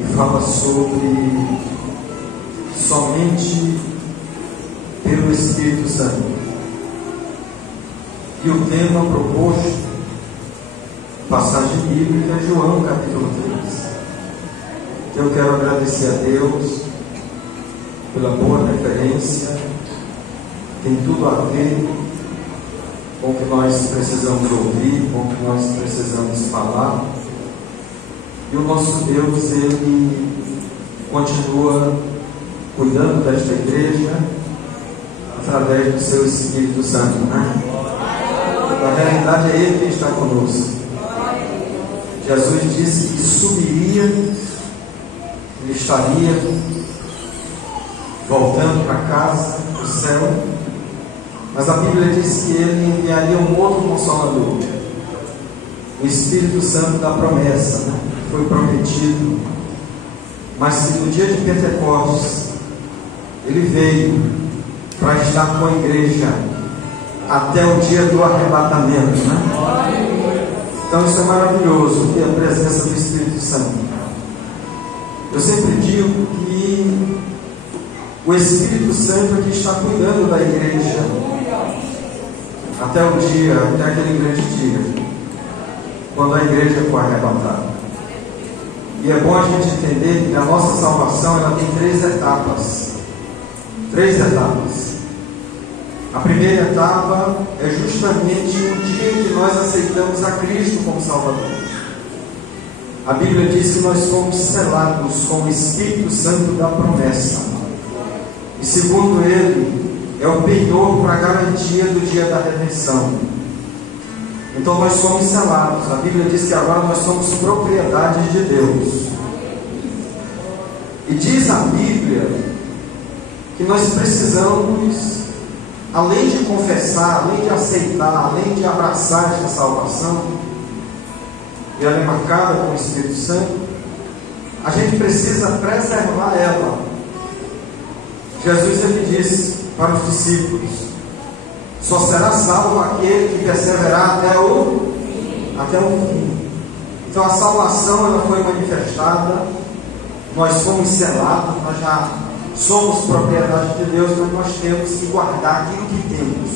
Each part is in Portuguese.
e fala sobre somente pelo Espírito Santo. E o tema proposto, passagem bíblica, é João capítulo 3. Então eu quero agradecer a Deus pela boa referência, tem tudo a ver com o que nós precisamos ouvir, com o que nós precisamos falar. E o nosso Deus, Ele continua cuidando desta igreja através do seu Espírito Santo, né? Na realidade é Ele que está conosco. Jesus disse que subiria, Ele estaria voltando para casa, para o céu, mas a Bíblia diz que Ele enviaria um outro Consolador, o Espírito Santo da promessa, né? Foi prometido, mas que no dia de Pentecostes Ele veio para estar com a igreja até o dia do arrebatamento, né? Então isso é maravilhoso, ter a presença do Espírito Santo. Eu sempre digo que o Espírito Santo é que está cuidando da igreja até o dia, até aquele grande dia, quando a igreja for arrebatada. E é bom a gente entender que a nossa salvação ela tem três etapas. A primeira etapa é justamente o dia em que nós aceitamos a Cristo como Salvador. A Bíblia diz que nós fomos selados com o Espírito Santo da promessa. E segundo ele, é o penhor para a garantia do dia da redenção. Então nós somos selados. A Bíblia diz que agora nós somos propriedade de Deus. E diz a Bíblia que nós precisamos, além de confessar, além de aceitar, além de abraçar esta salvação, e ela é marcada com o Espírito Santo, a gente precisa preservar ela. Jesus ele disse para os discípulos: só será salvo aquele que perseverar até o fim. Então a salvação ela foi manifestada, nós fomos selados, nós já somos propriedade de Deus, mas nós temos que guardar aquilo que temos.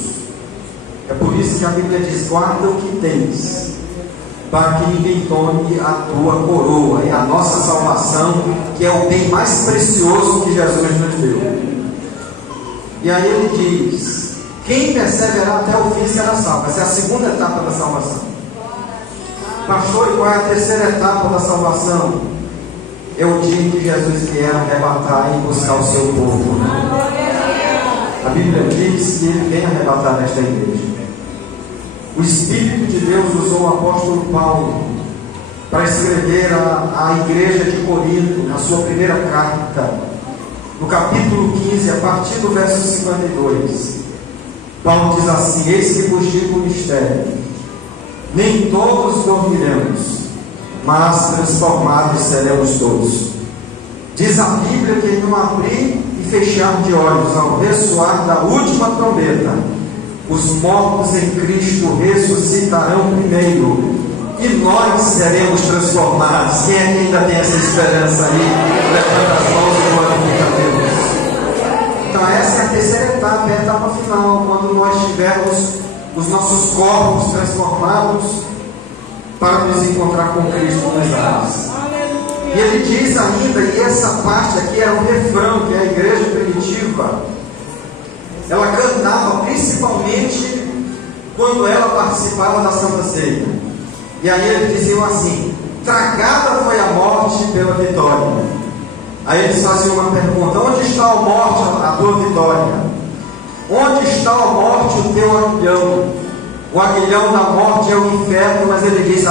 É por isso que a Bíblia diz: guarda o que tens, para que ninguém tome a tua coroa. E a nossa salvação, que é o bem mais precioso que Jesus nos deu. E aí ele diz: quem perseverar até o fim será salvo. Essa é a segunda etapa da salvação. Pastor, e qual é a terceira etapa da salvação? É o dia em que Jesus vier arrebatar e buscar o seu povo. A Bíblia diz que Ele vem arrebatar nesta igreja. O Espírito de Deus usou o apóstolo Paulo para escrever à igreja de Corinto, na sua primeira carta, no capítulo 15, a partir do verso 52. Paulo diz assim: eis que vos digo o mistério, nem todos dormiremos, mas transformados seremos todos. Diz a Bíblia que em um abrir e fechar de olhos, ao ressoar da última trombeta, os mortos em Cristo ressuscitarão primeiro, e nós seremos transformados. Quem é que ainda tem essa esperança aí? Levanta as mãos e glorifica a Deus. Então essa é a terceira etapa, é a etapa final, quando nós tivermos os nossos corpos transformados para nos encontrar com Cristo nas ares. E ele diz ainda, e essa parte aqui era um refrão que a igreja primitiva ela cantava principalmente quando ela participava da Santa Ceia. E aí eles diziam assim: tragada foi a morte pela vitória. Aí eles faziam uma pergunta: onde está a morte, a tua vitória? Onde está a morte, o teu aguilhão? O aguilhão da morte é o inferno, mas ele diz: o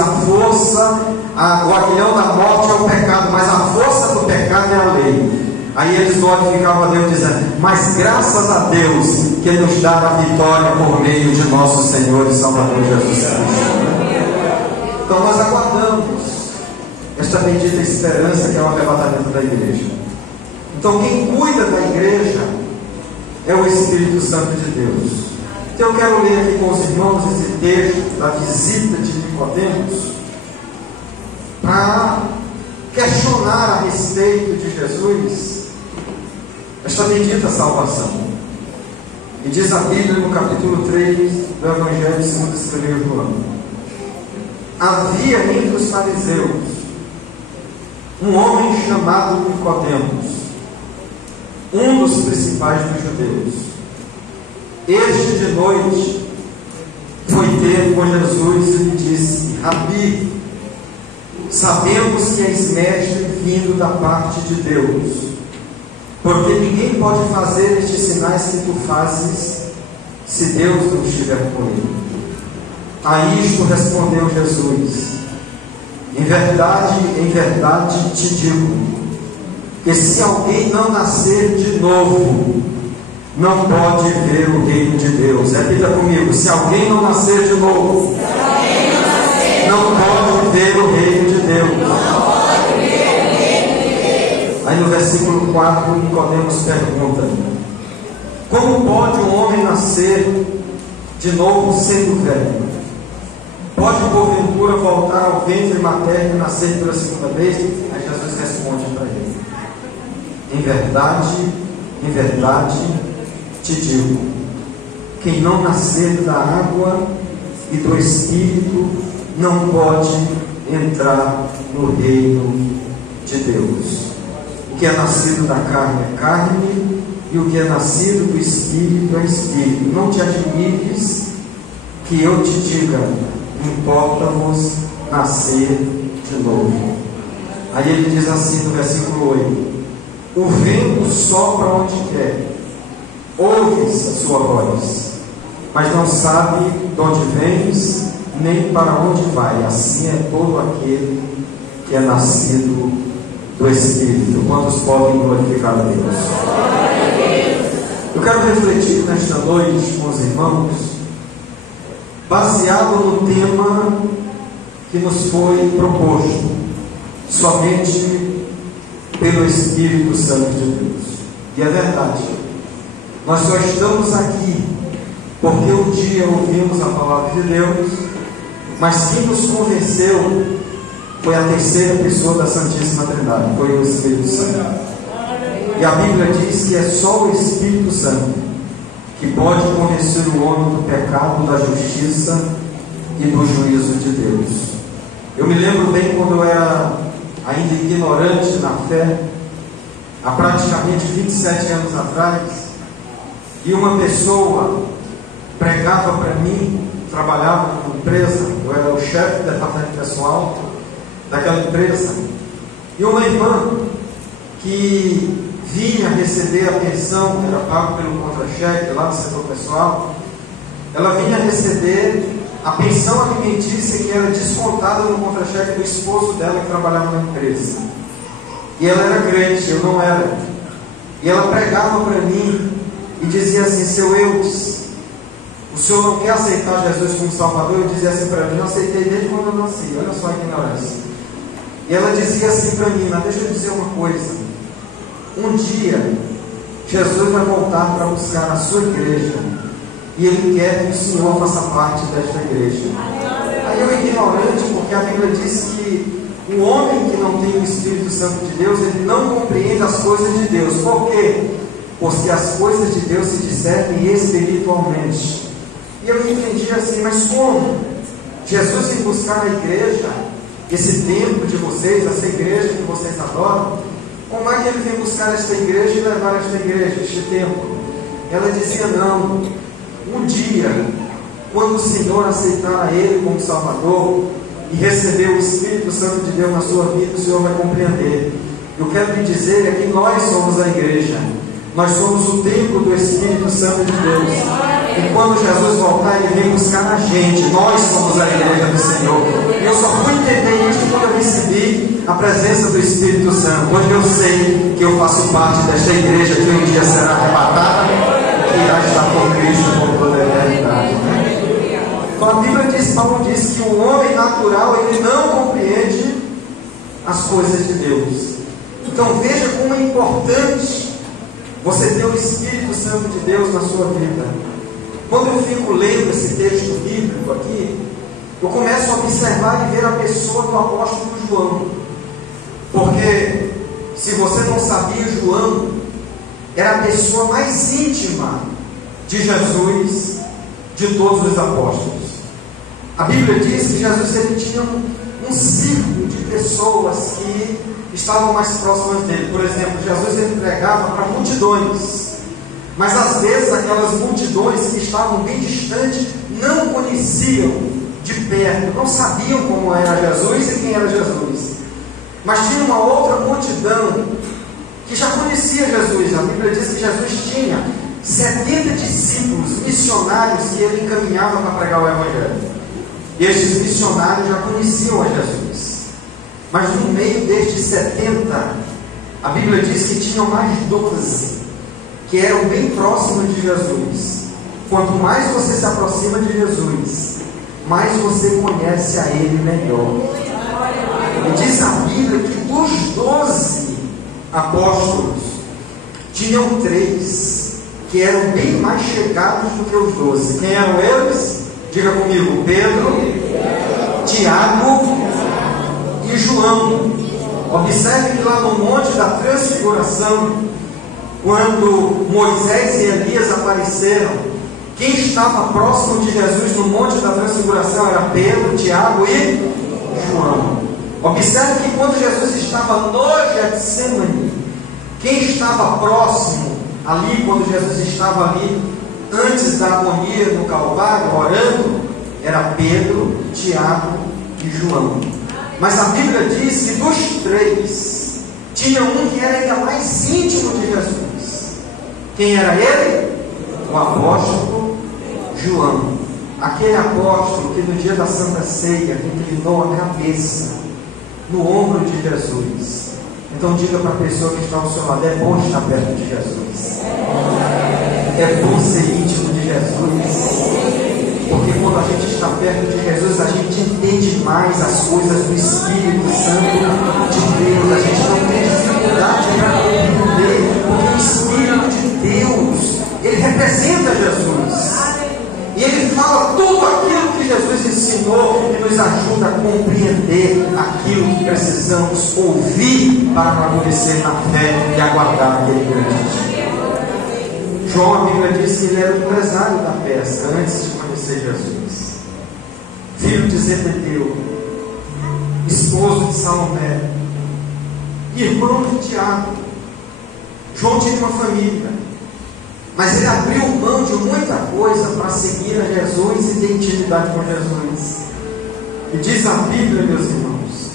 aguilhão da morte é o pecado, mas a força do pecado é a lei. Aí eles glorificavam a Deus dizendo: mas graças a Deus que nos dá a vitória por meio de nosso Senhor e Salvador Jesus Cristo. Então nós aguardamos esta bendita esperança que é o arrebatamento da igreja. Então quem cuida da igreja é o Espírito Santo de Deus. Então eu quero ler aqui com os irmãos esse texto da visita de Nicodemos, para questionar a respeito de Jesus, esta bendita salvação. E diz a Bíblia no capítulo 3 do Evangelho segundo escreveu João: havia entre os fariseus um homem chamado Nicodemos, um dos principais dos judeus. Este de noite foi ter com Jesus e lhe disse: Rabi, sabemos que és mestre vindo da parte de Deus, porque ninguém pode fazer estes sinais que tu fazes se Deus não estiver com ele. A isto respondeu Jesus: em verdade te digo, que se alguém não nascer de novo, não pode ver o reino de Deus. Repita comigo: se alguém não nascer de novo, não pode ver o reino de Deus. Aí no versículo 4, Nicodemos pergunta: como pode um homem nascer de novo sendo velho? Pode porventura voltar ao ventre materno e nascer pela segunda vez? Aí Jesus responde para ele: em verdade te digo, quem não nascer da água e do Espírito não pode entrar no reino de Deus. O que é nascido da carne é carne, e o que é nascido do Espírito é Espírito. Não te admires que eu te diga: importa-vos nascer de novo. Aí ele diz assim no versículo 8: o vento sopra onde quer, ouves a sua voz, mas não sabe de onde vens, nem para onde vai. Assim é todo aquele que é nascido do Espírito. Quantos podem glorificar a Deus? Eu quero refletir nesta noite com os irmãos, baseado no tema que nos foi proposto, somente pelo Espírito Santo de Deus. E é verdade, nós só estamos aqui porque um dia ouvimos a palavra de Deus, mas quem nos convenceu foi a terceira pessoa da Santíssima Trindade, foi o Espírito Santo. E a Bíblia diz que é só o Espírito Santo que pode convencer o homem do pecado, da justiça e do juízo de Deus. Eu me lembro bem quando eu era ainda ignorante na fé, há praticamente 27 anos atrás, e uma pessoa pregava para mim, trabalhava numa empresa, eu era o chefe do departamento pessoal daquela empresa, e uma irmã que vinha receber a pensão que era pago pelo contra-cheque lá no setor pessoal, ela vinha receber a pensão alimentícia que era descontada no contra-cheque do esposo dela que trabalhava na empresa. E ela era crente, eu não era. E ela pregava para mim e dizia assim: seu Eudes, o senhor não quer aceitar Jesus como Salvador? Eu dizia assim para mim: eu aceitei desde quando eu nasci. Olha só a ignorância. E ela dizia assim para mim: mas deixa eu dizer uma coisa, um dia Jesus vai voltar para buscar a sua igreja, e Ele quer que o Senhor faça parte desta igreja. Aí eu, ignorante, porque a Bíblia diz que o homem que não tem o Espírito Santo de Deus, ele não compreende as coisas de Deus. Por quê? Porque as coisas de Deus se discernem espiritualmente. E eu entendi assim: mas como? Jesus vem buscar na igreja, esse templo de vocês, essa igreja que vocês adoram, como é que Ele vem buscar esta igreja e levar esta igreja, este templo? Ela dizia: não, um dia, quando o Senhor aceitar a Ele como Salvador e receber o Espírito Santo de Deus na sua vida, o Senhor vai compreender. Eu quero lhe dizer é que nós somos a igreja, nós somos o templo do Espírito Santo de Deus, e quando Jesus voltar, Ele vem buscar a gente. Nós somos a igreja do Senhor. E eu só fui entender isso quando eu recebi a presença do Espírito Santo. Hoje eu sei que eu faço parte desta igreja que um dia será arrebatada, que irá estar com Cristo por toda a eternidade. Então a Bíblia diz, Paulo diz que o homem natural, ele não compreende as coisas de Deus. Então veja como é importante você ter o Espírito Santo de Deus na sua vida. Quando eu fico lendo esse texto bíblico aqui, eu começo a observar e ver a pessoa do apóstolo João. Porque, se você não sabia, João era a pessoa mais íntima de Jesus, de todos os apóstolos. A Bíblia diz que Jesus ele tinha um círculo de pessoas que estavam mais próximas dele. Por exemplo, Jesus ele pregava para multidões, mas às vezes aquelas multidões que estavam bem distantes não conheciam de perto, não sabiam como era Jesus e quem era Jesus. Mas tinha uma outra multidão que já conhecia Jesus. A Bíblia diz que Jesus tinha 70 discípulos missionários que ele encaminhava para pregar o Evangelho. E estes missionários já conheciam a Jesus. Mas no meio destes 70, a Bíblia diz que tinham mais 12 que eram bem próximos de Jesus. Quanto mais você se aproxima de Jesus, mais você conhece a Ele melhor. E diz a Bíblia que dos 12 apóstolos, tinham 3 que eram bem mais chegados do que os 12. Quem eram eles? Diga comigo: Pedro, Tiago e João. Observe que lá no Monte da Transfiguração, quando Moisés e Elias apareceram, quem estava próximo de Jesus no Monte da Transfiguração era Pedro, Tiago e João. Observe que quando Jesus estava no Getsemane, quem estava próximo ali, quando Jesus estava ali, antes da agonia no Calvário, orando, era Pedro, Tiago e João. Mas a Bíblia diz que dos 3, tinha um que era ainda mais íntimo de Jesus. Quem era ele? O apóstolo João. Aquele apóstolo que no dia da Santa Ceia inclinou a cabeça no ombro de Jesus. Então diga para a pessoa que está ao seu lado: é bom estar perto de Jesus. É bom ser íntimo de Jesus. Porque quando a gente está perto de Jesus, a gente entende mais as coisas do Espírito Santo de Deus. A gente não tem dificuldade para compreender, porque o Espírito de Deus, ele representa Jesus. E ele fala tudo aquilo que Jesus ensinou e nos ajuda a compreender aquilo que precisamos ouvir para amadurecer na fé e aguardar aquele grande dia. João, a Bíblia diz que ele era o empresário da pesca antes de conhecer Jesus. Filho de Zebedeu, esposo de Salomé, irmão de Tiago. João tinha uma família, mas ele abriu mão de muita coisa para seguir a Jesus e ter intimidade com Jesus. E diz a Bíblia, meus irmãos,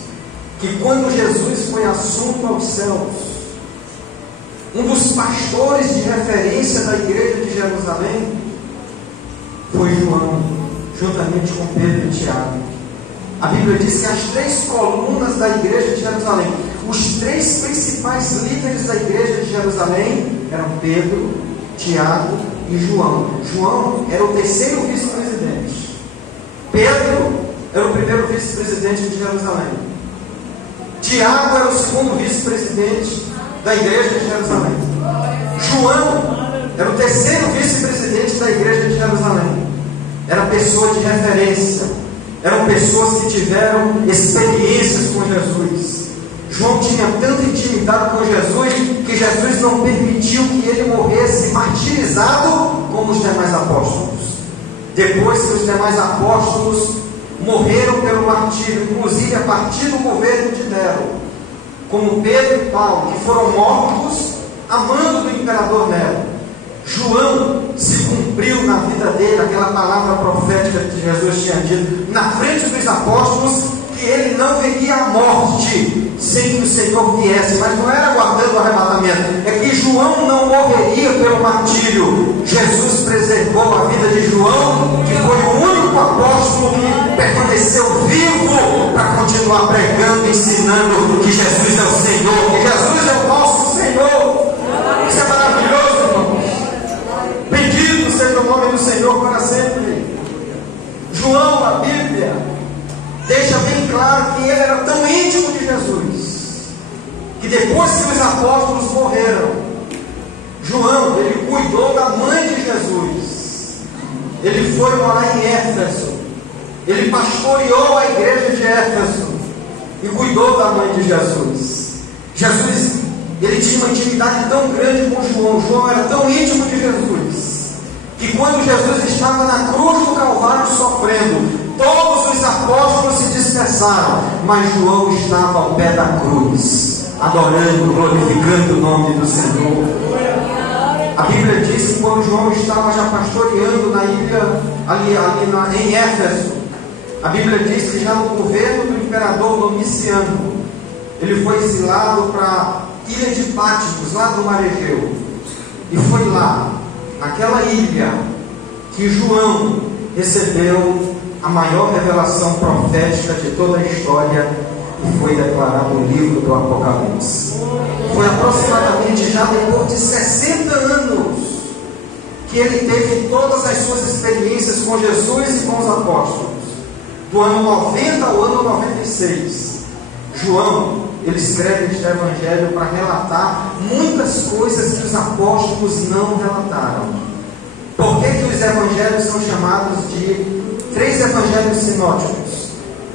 que quando Jesus foi assunto aos céus, um dos pastores de referência da igreja de Jerusalém foi João, juntamente com Pedro e Tiago. A Bíblia diz que as 3 colunas da igreja de Jerusalém, os 3 principais líderes da igreja de Jerusalém eram Pedro, Tiago e João. João era o 3º vice-presidente. Pedro era o 1º vice-presidente de Jerusalém. Tiago era o 2º vice-presidente da igreja de Jerusalém. João era o 3º vice-presidente da igreja de Jerusalém. Era pessoa de referência. Eram pessoas que tiveram experiências com Jesus. João tinha tanta intimidade com Jesus que Jesus não permitiu que ele morresse martirizado como os demais apóstolos. Depois que os demais apóstolos morreram pelo martírio, inclusive a partir do governo de Nero, como Pedro e Paulo, que foram mortos a mando do imperador Nero, João se cumpriu na vida dele aquela palavra profética que Jesus tinha dito na frente dos apóstolos, que ele não veria a morte sem que o Senhor viesse. Mas não era aguardando o arrebatamento, é que João não morreria pelo martírio. Jesus preservou a vida de João, que foi o único apóstolo que permaneceu vivo para continuar pregando e ensinando que Jesus é o Senhor, que Jesus é o nosso Senhor. Isso é maravilhoso, irmãos. Bendito seja o nome do Senhor para sempre. João, a Bíblia deixa bem claro que ele era tão íntimo de Jesus, que depois que os apóstolos morreram, João, ele cuidou da mãe de Jesus. Ele foi morar em Éfeso. Ele pastoreou a igreja de Éfeso. e cuidou da mãe de Jesus. Jesus, ele tinha uma intimidade tão grande com João. João era tão íntimo de Jesus, que quando Jesus estava na cruz do Calvário sofrendo, todos os apóstolos se dispersaram, mas João estava ao pé da cruz, adorando, glorificando o nome do Senhor. A Bíblia diz que quando João estava já pastoreando na ilha, em Éfeso, a Bíblia diz que já no governo do imperador Domiciano, ele foi exilado para a ilha de Pátimos, lá do Mar Egeu. E foi lá, naquela ilha, que João recebeu a maior revelação profética de toda a história, e foi declarado o livro do Apocalipse. Foi aproximadamente já depois de 60 anos que ele teve todas as suas experiências com Jesus e com os apóstolos. Do ano 90 ao ano 96, João, ele escreve este evangelho para relatar muitas coisas que os apóstolos não relataram. Por que os evangelhos são chamados de 3 evangelhos sinóticos?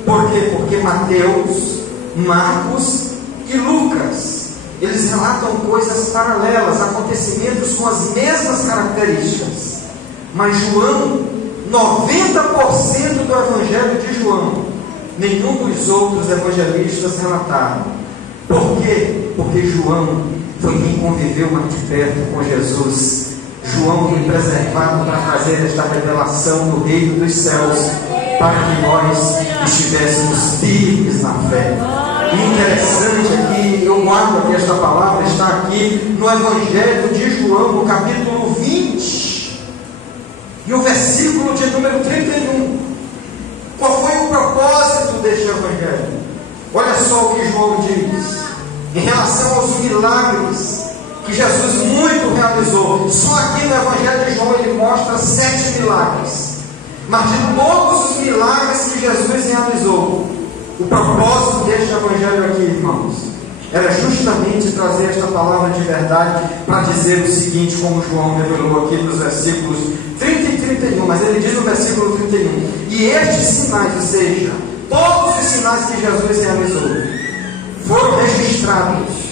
Por quê? Porque Mateus, Marcos e Lucas, eles relatam coisas paralelas, acontecimentos com as mesmas características. Mas João, 90% do evangelho de João, nenhum dos outros evangelistas relataram. Por quê? Porque João foi quem conviveu mais de perto com Jesus. João foi preservado para trazer esta revelação do reino dos céus, para que nós estivéssemos firmes na fé. E interessante aqui, eu guardo aqui esta palavra, está aqui no Evangelho de João, no capítulo 20, e o versículo de número 31. Qual foi o propósito deste Evangelho? Olha só o que João diz em relação aos milagres que Jesus muito realizou. Só aqui no Evangelho de João ele mostra 7 milagres. Mas de todos os milagres que Jesus realizou, o propósito deste Evangelho aqui, irmãos, era justamente trazer esta palavra de verdade para dizer o seguinte, como João revelou aqui nos versículos 30 e 31, mas ele diz no versículo 31, e estes sinais, ou seja, todos os sinais que Jesus realizou, foram registrados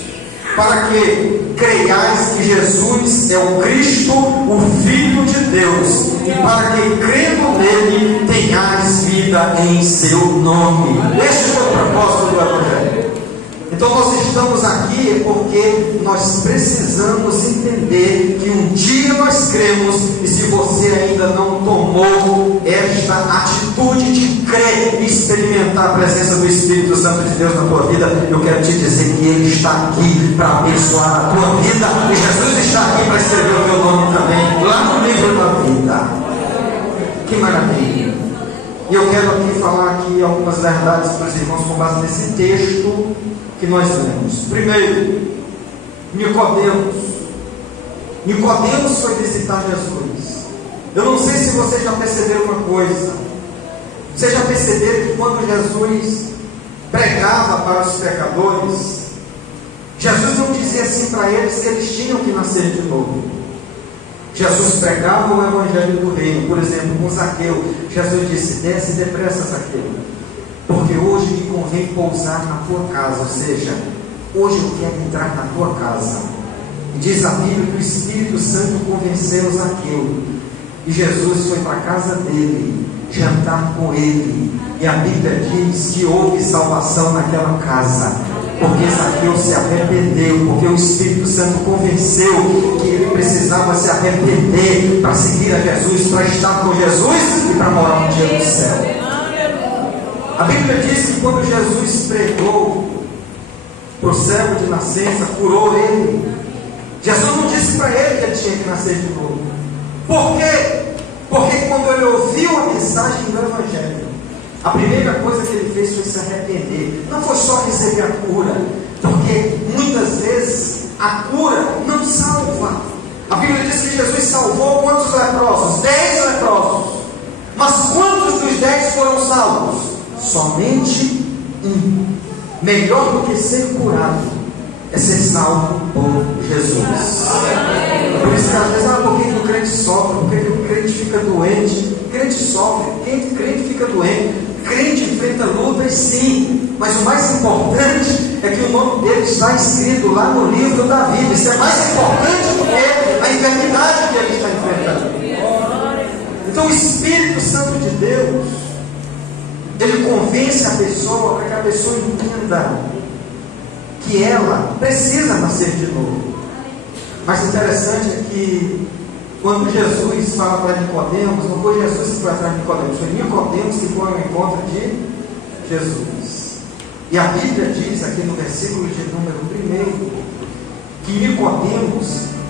para que creiais que Jesus é o Cristo, o Filho de Deus, e para que crendo nele tenhais vida em seu nome. Este é o propósito do Evangelho. Então nós estamos aqui porque nós precisamos entender que um dia nós cremos, e se você ainda não tomou esta atitude de crer e experimentar a presença do Espírito Santo de Deus na tua vida, eu quero te dizer que Ele está aqui para abençoar a tua vida, e Jesus está aqui para escrever o teu nome também lá no livro da vida. Que maravilha! E eu quero aqui falar aqui algumas verdades para os irmãos com base nesse texto que nós lemos. Primeiro, Nicodemos foi visitar Jesus. Eu não sei se vocês já perceberam uma coisa. Vocês já perceberam que quando Jesus pregava para os pecadores, Jesus não dizia assim para eles que eles tinham que nascer de novo. Jesus pregava o evangelho do reino. Por exemplo, com Zaqueu, Jesus disse: desce depressa, Zaqueu, porque hoje me convém pousar na tua casa. Ou seja, hoje eu quero entrar na tua casa. E diz a Bíblia que o Espírito Santo convenceu Zaqueu, e Jesus foi para a casa dele jantar com ele, e a Bíblia diz que houve salvação naquela casa, porque Zaqueu se arrependeu, porque o Espírito Santo convenceu que ele precisava se arrepender para seguir a Jesus, para estar com Jesus e para morar no dia do céu. A Bíblia diz que quando Jesus pregou para o cego de nascença, curou ele, Jesus não disse para ele que ele tinha que nascer de novo. Por quê? Porque quando ele ouviu a mensagem do Evangelho, a primeira coisa que ele fez foi se arrepender. Não foi só receber a cura, porque muitas vezes a cura não salva. A Bíblia diz que Jesus salvou quantos leprosos? 10 leprosos. Mas quantos dos 10 foram salvos? Somente um. Melhor do que ser curado é ser salvo por Jesus. Por isso que às vezes, por que o crente sofre? Por que o crente fica doente? O crente sofre, o crente fica doente, crente enfrenta lutas sim, mas o mais importante é que o nome dele está escrito lá no livro da vida. Isso é mais importante do que a enfermidade que ele está enfrentando. Então o Espírito Santo de Deus, ele convence a pessoa para que a pessoa entenda que ela precisa nascer de novo. Mas o interessante é que quando Jesus fala para Nicodemos, não foi Jesus que foi atrás de Nicodemos, foi Nicodemos que foi ao encontro de Jesus. E a Bíblia diz aqui no versículo de número 1 que Nicodemos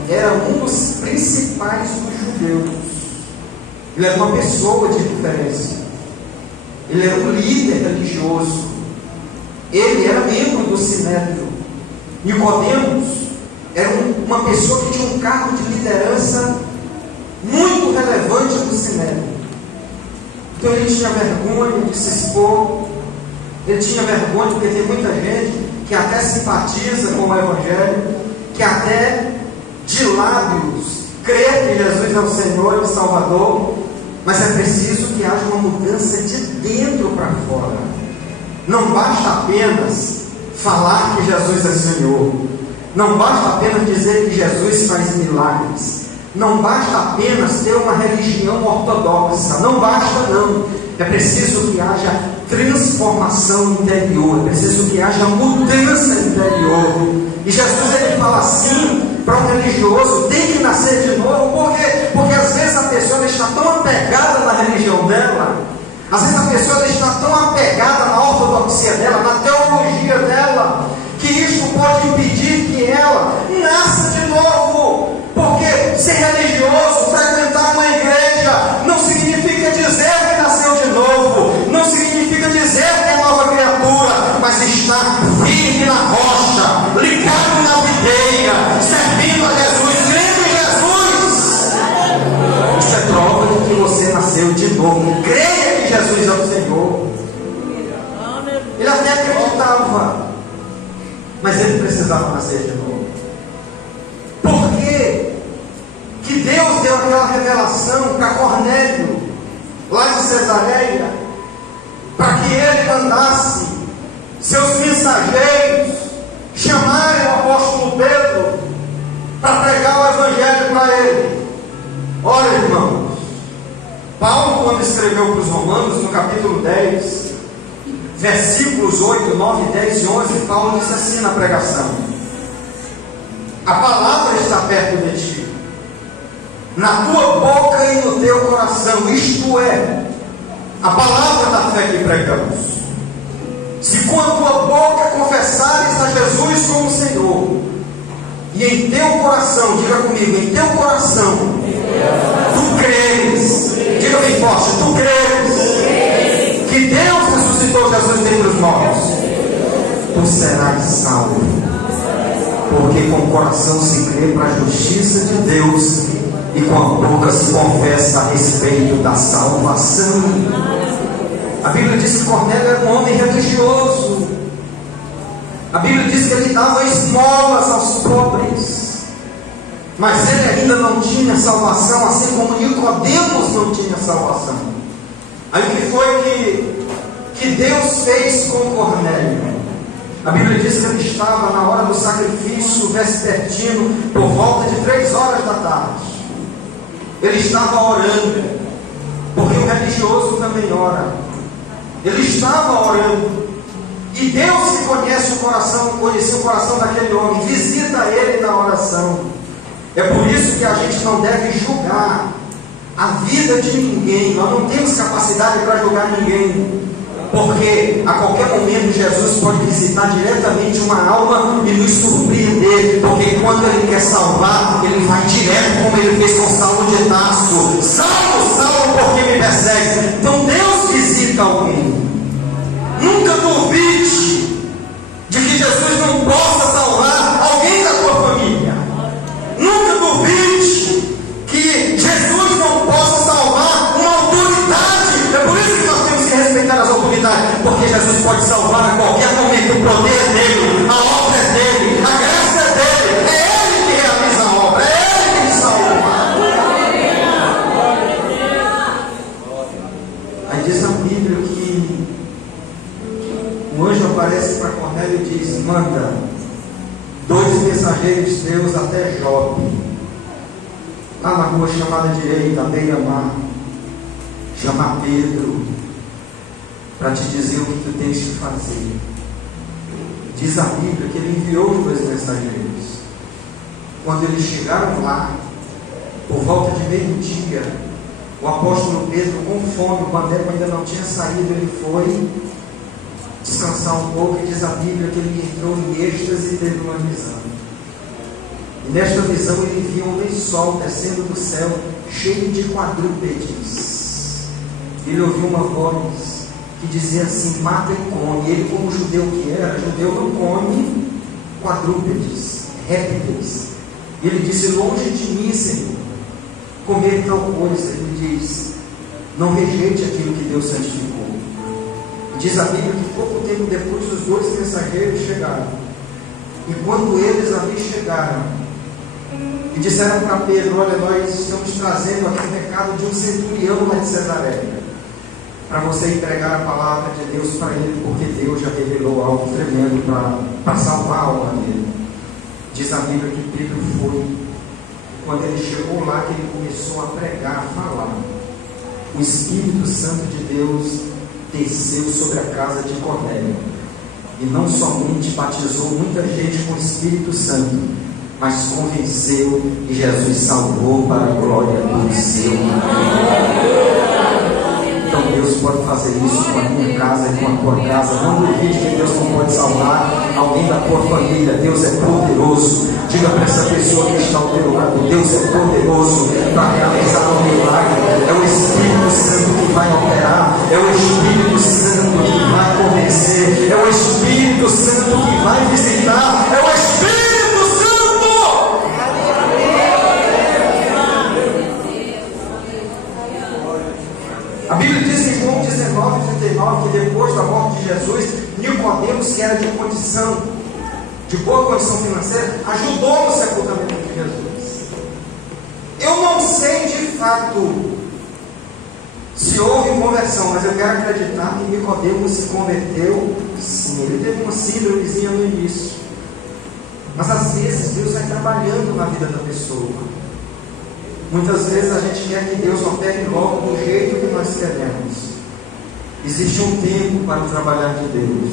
era um dos principais dos judeus. Ele era uma pessoa de referência. Ele era um líder religioso. Ele era membro do Sinédrio. Nicodemos era uma pessoa que tinha um cargo de liderança muito relevante no Sinédrio. Então ele tinha vergonha de se expor. Ele tinha vergonha porque tem muita gente que até simpatiza com o Evangelho, que até de lábios crê que Jesus é o Senhor e o Salvador, mas é preciso que haja uma mudança de dentro para fora. Não basta apenas falar que Jesus é Senhor, não basta apenas dizer que Jesus faz milagres, não basta apenas ter uma religião ortodoxa, não basta não, é preciso que haja transformação interior, é preciso que haja mudança interior. E Jesus ele fala assim para o religioso: tem que nascer de novo. Por quê? Porque às vezes a pessoa está tão apegada na religião dela, às vezes a pessoa está tão apegada na ortodoxia dela, na teologia dela, que isso pode impedir que ela nasça de novo. Porque ser religioso, frequentar uma igreja, não significa dizer que nasceu de novo, não significa dizer que é nova criatura, mas estar firme na rocha, ligado na videira, servindo a Jesus, crendo em Jesus. Isso é prova de que você nasceu de novo. Creia que Jesus é o Senhor. Ele até acreditava, mas ele precisava nascer de novo. Por quê? Que Deus deu aquela revelação para Cornélio, lá de Cesareia, para que ele mandasse seus mensageiros chamarem o apóstolo Pedro para pregar o Evangelho para ele. Olha, irmãos, Paulo, quando escreveu para os Romanos, no capítulo 10, versículos 8, 9, 10 e 11, Paulo disse assim na pregação: a palavra está perto de ti, na tua boca e no teu coração, isto é, a palavra da fé que pregamos. Se com a tua boca confessares a Jesus como Senhor, e em teu coração, diga comigo, em teu coração, tu creres, diga bem forte, tu creres que Deus ressuscitou Jesus dentre os mortos, tu serás salvo. Porque com o coração se crê para a justiça de Deus, e com a boca se confessa a respeito da salvação. A Bíblia diz que Cornélio era um homem religioso. A Bíblia diz que ele dava esmolas aos pobres, mas ele ainda não tinha salvação, assim como Nicodemos não tinha salvação. Aí o que foi que Deus fez com Cornélio? A Bíblia diz que ele estava na hora do sacrifício vespertino, por volta de 3 horas da tarde. Ele estava orando, porque o religioso também ora. Ele estava orando, e Deus, que conhece o coração, conhecia o coração daquele homem, visita ele na oração. É por isso que a gente não deve julgar a vida de ninguém. Nós não temos capacidade para julgar ninguém, porque a qualquer momento Jesus pode visitar diretamente uma alma e nos surpreender, porque quando Ele quer salvar, Ele vai direto, como Ele fez com Saulo de Tarso: Saulo, Saulo, por que me persegue? Então Deus visita alguém. Nunca duvide de que Jesus não possa salvar alguém da tua família. Nunca duvide que Jesus não possa salvar uma autoridade. É por isso que nós temos que respeitar as autoridades, porque Jesus pode salvar a qualquer momento. O poder é dele, a obra é dele, a graça é dele, é ele que realiza a obra, é ele que salva. Aí diz a Bíblia que mensageiros de Deus até Jope, lá na rua chamada direita, à beira-mar, chamar Pedro para te dizer o que tu tens que fazer. Diz a Bíblia que ele enviou os dois mensageiros. Quando eles chegaram lá, por volta de meio-dia, o apóstolo Pedro, com fome, o bandeiro ainda não tinha saído, ele foi descansar um pouco, e diz a Bíblia que ele entrou em êxtase e teve uma visão. E nesta visão ele viu um lençol descendo do céu, cheio de quadrúpedes. Ele ouviu uma voz que dizia assim: mata e come. E ele, como judeu que era, judeu não come quadrúpedes, répteis. E ele disse: longe de mim, Senhor, comer tal coisa. Ele diz: não rejeite aquilo que Deus santificou. Diz a Bíblia que pouco tempo depois os dois mensageiros chegaram. E quando eles ali chegaram e disseram para Pedro: olha, nós estamos trazendo aqui um recado de um centurião lá de Cesareia, para você entregar a palavra de Deus para ele, porque Deus já revelou algo tremendo para salvar a alma dele. Diz a Bíblia que Pedro foi. Quando ele chegou lá, que ele começou a pregar, a falar, o Espírito Santo de Deus desceu sobre a casa de Cornélio, e não somente batizou muita gente com o Espírito Santo, mas convenceu, e Jesus salvou para a glória do seu nome. Então Deus pode fazer isso com a minha casa e com a tua casa. Não duvide que Deus não pode salvar alguém da tua família. Deus é poderoso. Diga para essa pessoa que está ao teu lado: Deus é poderoso para realizar um milagre. É o Espírito Santo que vai operar, é o Espírito Santo que vai convencer, é o Espírito Santo que vai visitar, é o Espírito Santo. A Bíblia diz em João 19:39 que depois da morte de Jesus, Nicodemos, que era de boa condição financeira, ajudou no sepultamento de Jesus. Eu não sei de fato se houve conversão, mas eu quero acreditar que Nicodemos se converteu sim. Ele teve uma síndromezinha no início, mas às vezes Deus vai trabalhando na vida da pessoa. Muitas vezes a gente quer que Deus opere logo do jeito que nós queremos. Existe um tempo para o trabalhar de Deus.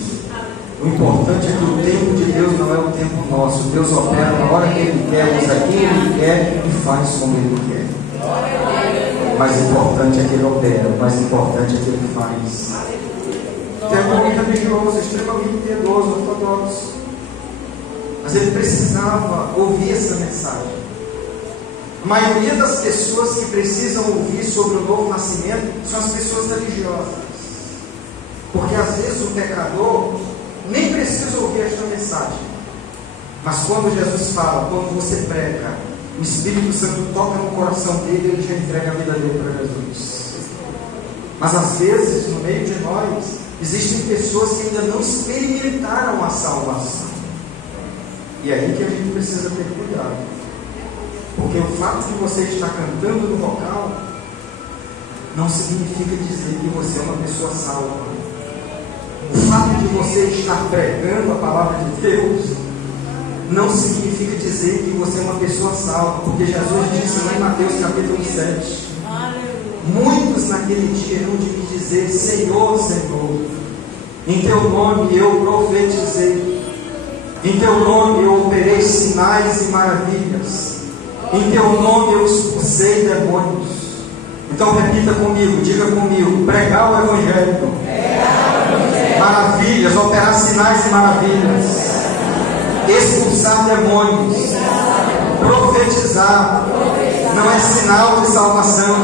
O importante é que o tempo de Deus não é o tempo nosso. Deus opera na hora que Ele quer, usa quem Ele quer e faz como Ele quer. O mais importante é que Ele opera, o mais importante é que Ele faz. Tem um homem religioso, extremamente piedoso, ortodoxo, mas ele precisava ouvir essa mensagem. A maioria das pessoas que precisam ouvir sobre o novo nascimento são as pessoas religiosas, porque às vezes o pecador nem precisa ouvir esta mensagem, mas quando Jesus fala, quando você prega, o Espírito Santo toca no coração dele, ele já entrega a vida dele para Jesus. Mas às vezes, no meio de nós, existem pessoas que ainda não experimentaram a salvação, e é aí que a gente precisa ter cuidado. Porque o fato de você estar cantando no vocal não significa dizer que você é uma pessoa salva. O fato de você estar pregando a palavra de Deus não significa dizer que você é uma pessoa salva. Porque Jesus disse lá em Mateus capítulo 7: muitos naquele dia irão de me dizer: Senhor, Senhor, em teu nome eu profetizei, em teu nome eu operei sinais e maravilhas, em teu nome eu expulsei demônios. Então repita comigo, diga comigo: pregar o Evangelho, maravilhas, operar sinais e maravilhas, expulsar demônios, profetizar. Não é sinal de salvação,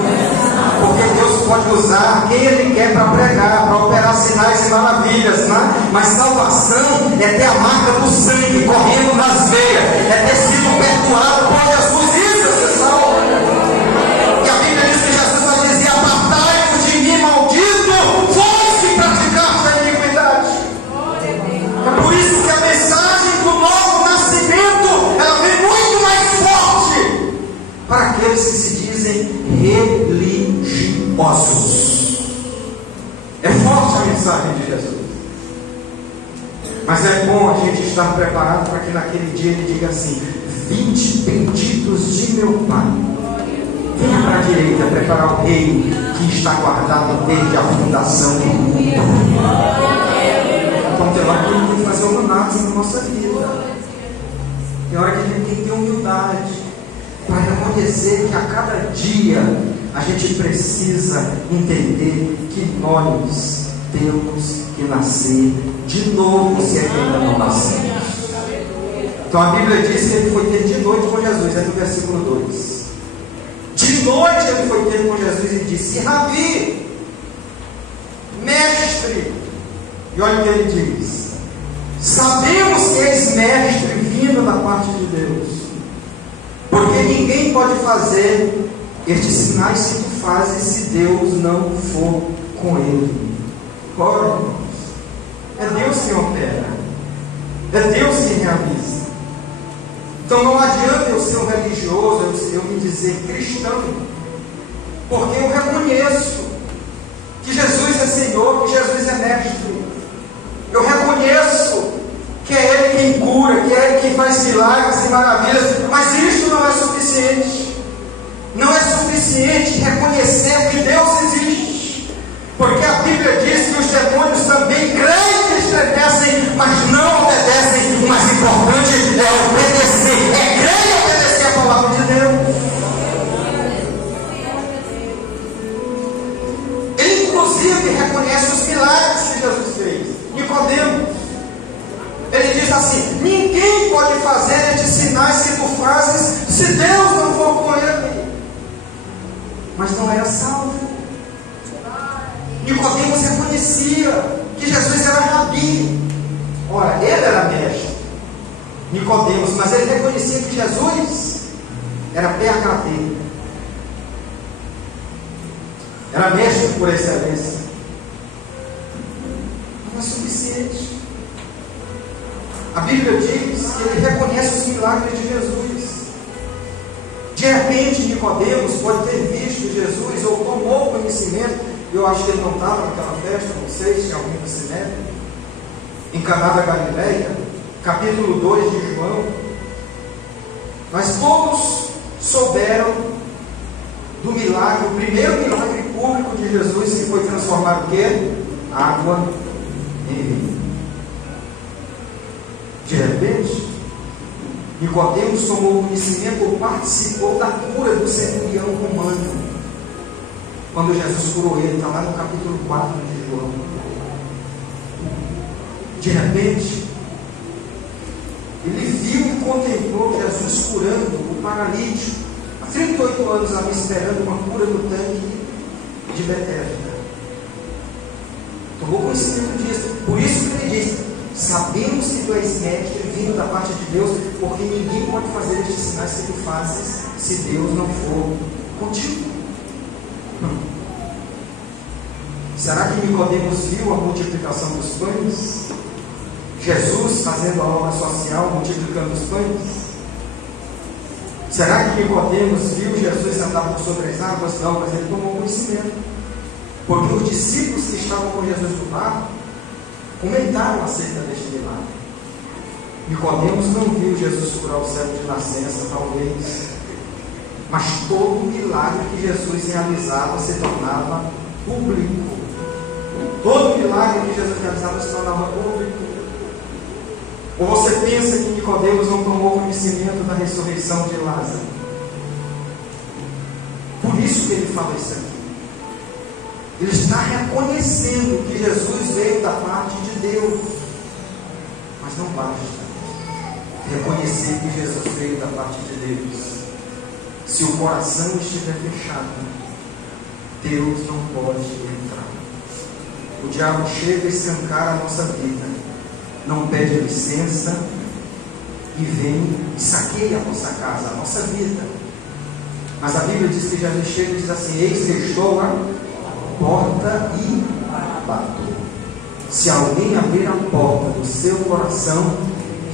porque Deus pode usar quem Ele quer para pregar, para operar sinais e maravilhas, né? Mas salvação é ter a marca do sangue correndo nas veias, é ter sido perdoado por Jesus. Isso é ser salvo. E a Bíblia diz que Jesus vai dizer: apartai-vos de mim, maldito, vós que praticaste a iniquidade. É por isso que a mensagem do novo nascimento, ela vem muito mais forte para aqueles que se dizem religiosos. É forte a mensagem de Jesus, mas é é bom a gente estar preparado para que naquele dia ele diga assim: vinde benditos de meu Pai, venha para a direita preparar o reino que está guardado desde a fundação do mundo. Então tem hora que a gente tem que fazer uma análise na nossa vida. Tem hora que a gente tem que ter humildade para reconhecer que a cada dia a gente precisa entender que nós temos que nascer de novo, se é que ainda não nascemos. Então a Bíblia diz que ele foi ter de noite com Jesus, é no versículo 2. De noite ele foi ter com Jesus e disse: Rabi, mestre. E olha o que ele diz: sabemos que és mestre vindo da parte de Deus, porque ninguém pode fazer estes sinais que tu fazes se Deus não for com ele. Ora, irmãos, é Deus que opera, é Deus que realiza. Então não adianta eu ser um religioso, eu me dizer cristão, porque eu reconheço que Jesus é Senhor, que Jesus é mestre. Eu reconheço que é Ele quem cura, que é Ele quem faz milagres e maravilhas, mas isso não é suficiente. Não é suficiente reconhecer que Deus existe, porque a Bíblia diz que os demônios também creem que estremecem, mas não obedecem. O mais importante é obedecer, é crer e obedecer a palavra de Deus. Ele inclusive reconhece os milagres que Jesus fez. Nicodemos, ele diz assim: ninguém pode fazer estes sinais que tu fazes se Deus não for com ele. Mas não era salvo. Nicodemos reconhecia que Jesus era rabi. Ora, ele era mestre, Nicodemos, mas ele reconhecia que Jesus era PhD, era mestre por excelência. Não é suficiente. A Bíblia diz que ele reconhece os milagres de Jesus. De repente, Nicodemos pode ter visto Jesus ou tomou conhecimento. Eu acho que ele não estava naquela festa, não sei se alguém se lembra, em Caná da Galileia, capítulo 2 de João. Mas todos souberam do milagre, o primeiro milagre público de Jesus, que foi transformar o quê? Água em vinho. De repente, Nicodemos tomou conhecimento ou participou da cura do centurião romano. Quando Jesus curou ele, está lá no capítulo 4 de João. De repente, ele viu e contemplou Jesus curando o paralítico, há 38 anos ali esperando uma cura no tanque de Betesda. Tomou conhecimento disso. Por isso que ele diz: sabemos que tu és mestre vindo da parte de Deus, porque ninguém pode fazer estes sinais que tu fazes se Deus não for contigo. Será que Nicodemos viu a multiplicação dos pães? Jesus fazendo a obra social, multiplicando os pães? Será que Nicodemos viu Jesus andar por sobre as águas? Não, mas ele tomou conhecimento, porque os discípulos que estavam com Jesus no barco comentaram acerca deste milagre. Nicodemos não viu Jesus curar o cego de nascença, talvez, mas todo o milagre que Jesus realizava se tornava público. Todo milagre que Jesus realizava se tornava público. Ou você pensa que Nicodemos não tomou conhecimento da ressurreição de Lázaro? Por isso que ele fala isso aqui. Ele está reconhecendo que Jesus veio da parte de Deus. Mas não basta reconhecer que Jesus veio da parte de Deus. Se o coração estiver fechado, Deus não pode entrar. O diabo chega a escancar a nossa vida, não pede licença e vem e saqueia a nossa casa, a nossa vida. Mas a Bíblia diz que Jesus chega e diz assim: eis que estou à porta e bato. Se alguém abrir a porta do seu coração,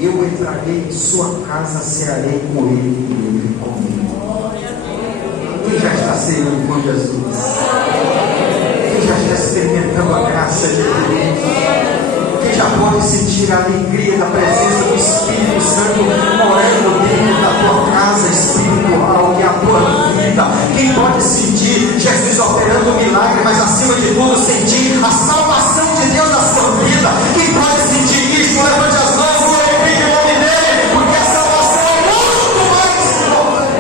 eu entrarei em sua casa, cearei com ele e ele comigo. Quem já está ceando com Jesus? Quem já está experimentando a graça de Deus? Quem já já pode sentir a alegria da presença do Espírito Santo morando dentro da tua casa espiritual, que é a tua vida? Quem pode sentir Jesus operando um milagre, mas acima de tudo sentir a salvação de Deus na sua vida? Quem pode sentir isso? Levante as mãos, glorifique o nome dele, porque a salvação é muito mais importante.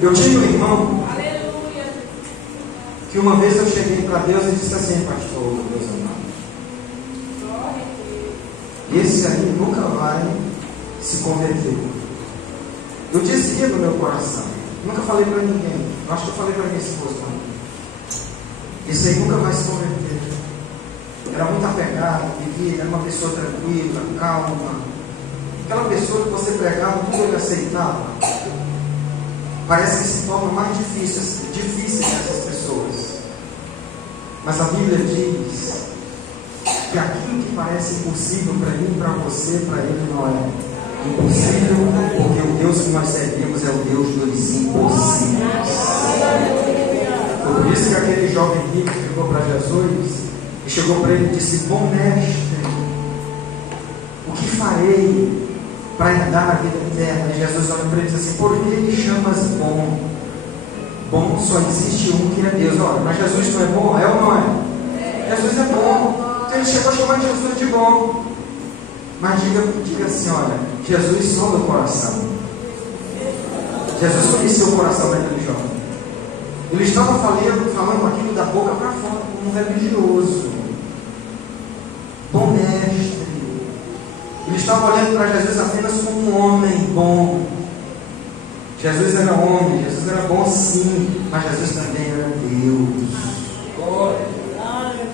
Eu tinha um irmão que uma vez eu cheguei para Deus e disse assim: pastor, Deus amado, esse aí nunca vai se converter. Eu dizia no meu coração, nunca falei para ninguém, eu acho que eu falei para minha esposa também, esse aí nunca vai se converter. Era muito apegado, vivia, era uma pessoa tranquila, calma, aquela pessoa que você pregava, tudo ele aceitava. Parece que se torna mais difícil essas pessoas. Mas a Bíblia diz que aquilo que parece impossível para mim, para você, para ele não é impossível, porque o Deus que nós servimos é o Deus dos impossíveis. Foi por isso que aquele jovem rico chegou para Jesus e chegou para ele e disse: bom mestre, o que farei para herdar a vida eterna? E Jesus olha para ele e diz assim: por que me chamas bom? Bom só existe um, que é Deus. Olha, mas Jesus não é bom? É ou não é? Jesus é bom. Então ele chegou a chamar Jesus de bom. Mas diga assim: olha, Jesus sonda o coração. Jesus conheceu o coração daquele jovem. Ele estava falando aquilo da boca para fora, como um religioso. Bom mestre. Ele estava olhando para Jesus apenas como um homem bom. Jesus era homem, Jesus era bom sim, mas Jesus também era Deus.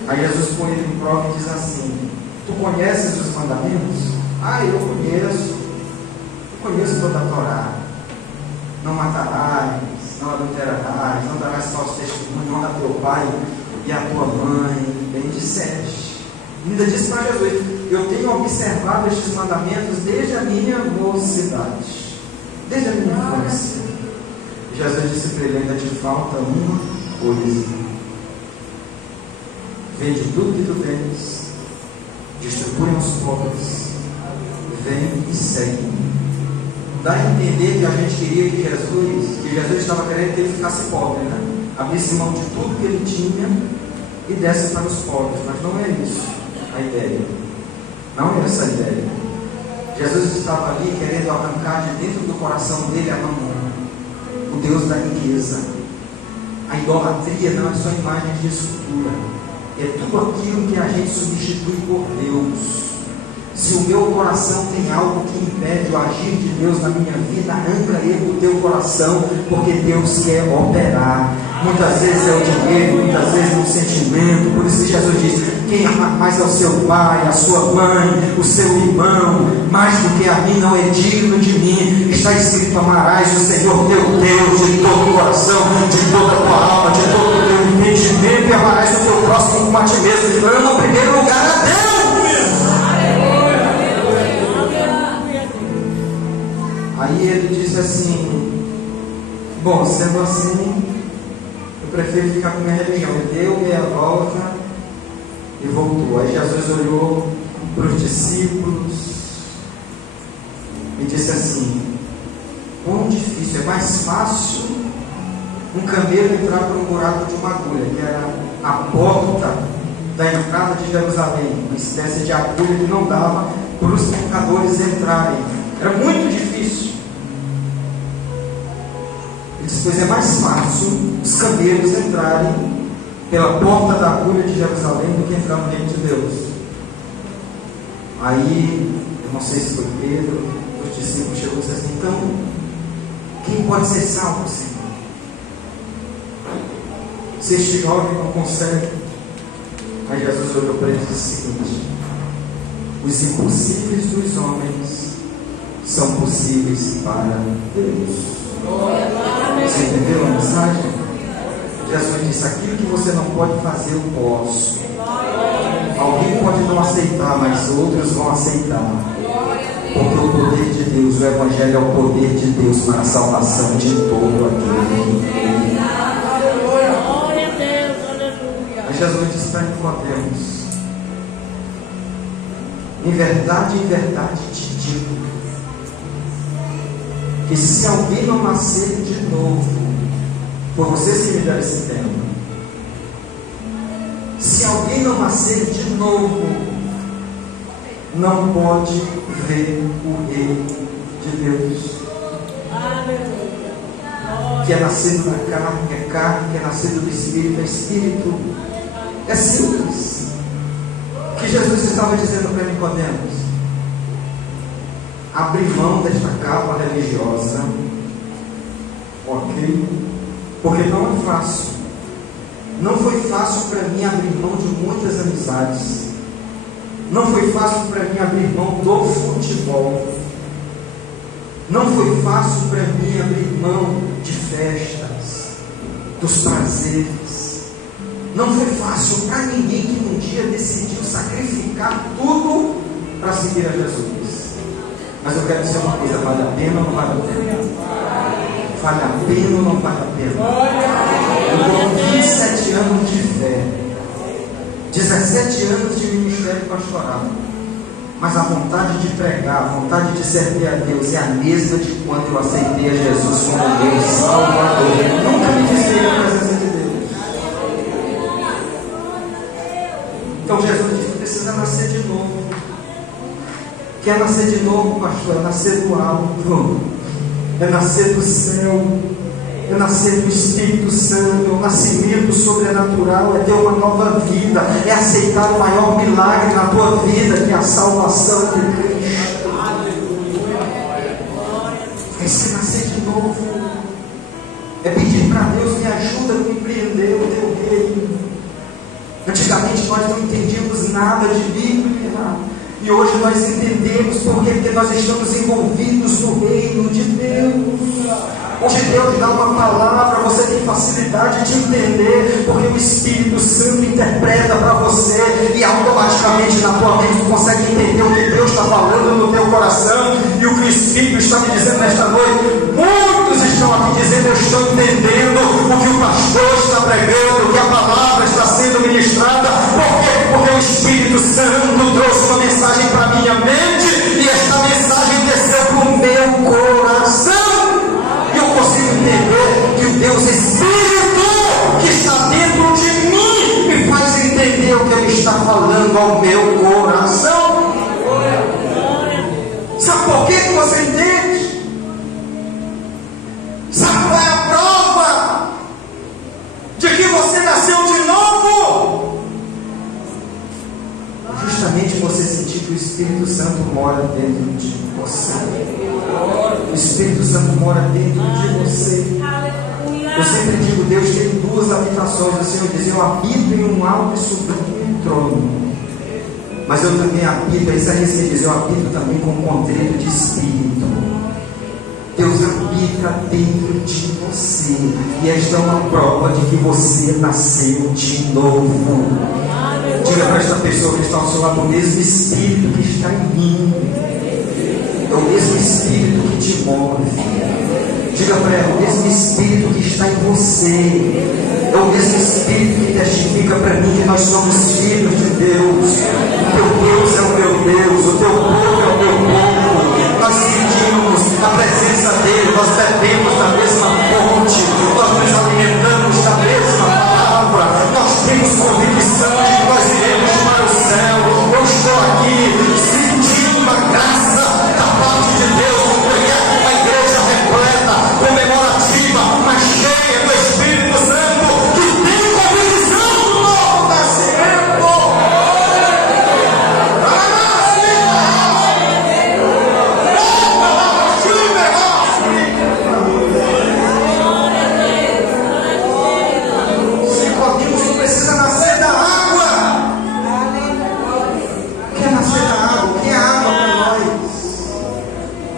Aí Jesus põe ele em prova e diz assim: tu conheces os mandamentos? Ah, eu conheço toda a Torá. Não matarás, não adulterarás, não darás falso testemunho, honra teu pai e a tua mãe. Bem disseste. Ainda disse para Jesus: eu tenho observado estes mandamentos desde a minha mocidade, desde a minha infância. Jesus disse para ele: ainda te falta uma coisa. Vende tudo que tu tens, distribui aos pobres, vem e segue-me. Dá a entender que a gente queria que Jesus estava querendo que ele ficasse pobre, né? Abrisse mão de tudo que ele tinha e desse para os pobres, mas não é isso a ideia. Não é essa a ideia. Jesus estava ali querendo arrancar de dentro do coração dele a mamon, o Deus da riqueza. A idolatria não é só imagens de escultura, é tudo aquilo que a gente substitui por Deus. Se o meu coração tem algo que impede o agir de Deus na minha vida, arranca ele do teu coração, porque Deus quer operar. Muitas vezes é o dinheiro, muitas vezes é o sentimento. Por isso que Jesus diz: quem ama mais ao seu pai, a sua mãe, o seu irmão, mais do que a mim, não é digno de mim. Está escrito: amarás o Senhor teu Deus de todo o coração, de toda a tua alma, de todo o teu entendimento, e amarás o teu próximo como a ti mesmo. Ama em primeiro lugar a Deus. Aí ele disse assim: bom, sendo assim, eu prefiro ficar com minha religião. Ele deu meia volta e voltou. Aí Jesus olhou para os discípulos e disse assim: quão difícil, é mais fácil um camelo entrar por um buraco de uma agulha, que era a porta da entrada de Jerusalém, uma espécie de agulha que não dava para os pecadores entrarem. Era muito difícil. Ele disse: pois é mais fácil os camelos entrarem pela porta da agulha de Jerusalém do que entrar no reino de Deus. Aí, eu não sei se foi Pedro, os discípulos chegou e disse assim: então, quem pode ser salvo, Senhor? Se este jovem não consegue. Aí Jesus olhou para ele e disse o seguinte: os impossíveis dos homens são possíveis para Deus. Você entendeu a mensagem? Jesus disse: aquilo que você não pode fazer, eu posso. Alguém pode não aceitar, mas outros vão aceitar. Porque o poder de Deus, o Evangelho é o poder de Deus para a salvação de todo aquele que crê. Mas Jesus disse para Nicodemos: em verdade te digo, que se alguém não nascer de novo, por vocês que me deram esse tema, se alguém não nascer de novo, não pode ver o Rei de Deus. Que é nascido da carne, é carne, que é nascido do Espírito, é Espírito. É simples. O que Jesus estava dizendo para Nicodemos: abrir mão desta capa religiosa, ok? Porque não é fácil. Não foi fácil para mim abrir mão de muitas amizades. Não foi fácil para mim abrir mão do futebol. Não foi fácil para mim abrir mão de festas, dos prazeres. Não foi fácil para ninguém que um dia decidiu sacrificar tudo para seguir a Jesus. Mas eu quero dizer uma coisa: vale a pena ou não vale a pena? Vale a pena ou não vale a pena? Eu estou com 27 anos de fé, 17 anos de ministério pastoral, mas a vontade de pregar, a vontade de servir a Deus é a mesma de quando eu aceitei a Jesus como meu Salvador. Eu nunca me desviei da presença de Deus. Então Jesus disse: precisa nascer de novo. Quer nascer de novo, pastor? É nascer do alto, é nascer do céu, é nascer do Espírito Santo. É o nascimento sobrenatural, é ter uma nova vida, é aceitar o maior milagre na tua vida, que é a salvação de Cristo. É se nascer de novo, é pedir para Deus: me ajuda a compreender o teu reino. Antigamente nós não entendíamos nada de Bíblia, e hoje nós entendemos. Por quê? Porque nós estamos envolvidos no reino de Deus. Hoje Deus dá uma palavra, você tem facilidade de entender, porque o Espírito Santo interpreta para você, e automaticamente na tua mente tu consegue entender o que Deus está falando no teu coração, e o que o Espírito está me dizendo nesta noite. Muitos estão aqui dizendo: eu estou entendendo o que o pastor está pregando, o que a palavra está sendo ministrada. Por quê? Porque o Espírito Santo trouxe uma mensagem para a minha mente, e esta mensagem desceu para o meu coração. Consigo entender que o Deus Espírito que está dentro de mim me faz entender o que Ele está falando ao meu coração. Sabe por que você entende? Sabe qual é a prova de que você nasceu de novo? Justamente você sentir que o Espírito Santo mora dentro de você. O Espírito Santo mora dentro de você. Eu sempre digo: Deus tem duas habitações. O Senhor diz: eu habito em um alto e sublime trono. Mas eu também habito, a Isaías diz: eu habito também com um contrito de espírito. Deus habita dentro de você. E esta é uma prova de que você nasceu de novo. Diga para esta pessoa que está ao seu lado: o mesmo Espírito que está em mim é o mesmo Espírito que te move. Diga para ela: o mesmo Espírito que está em você é o mesmo Espírito que testifica para mim que nós somos filhos de Deus. O teu Deus é o meu Deus, o teu povo é o meu povo. Nós sentimos a presença dele, nós bebemos da mesma fonte, nós nos alimentamos da mesma palavra, nós temos convicção de que nós iremos para o céu. Eu estou aqui sentindo a graça da parte de Deus, porque é uma igreja repleta, comemorativa, mas cheia do Espírito Santo, que tem convicção do novo nascimento. Nicodemos não precisa nascer da água. Quer nascer da água? Quer água para nós?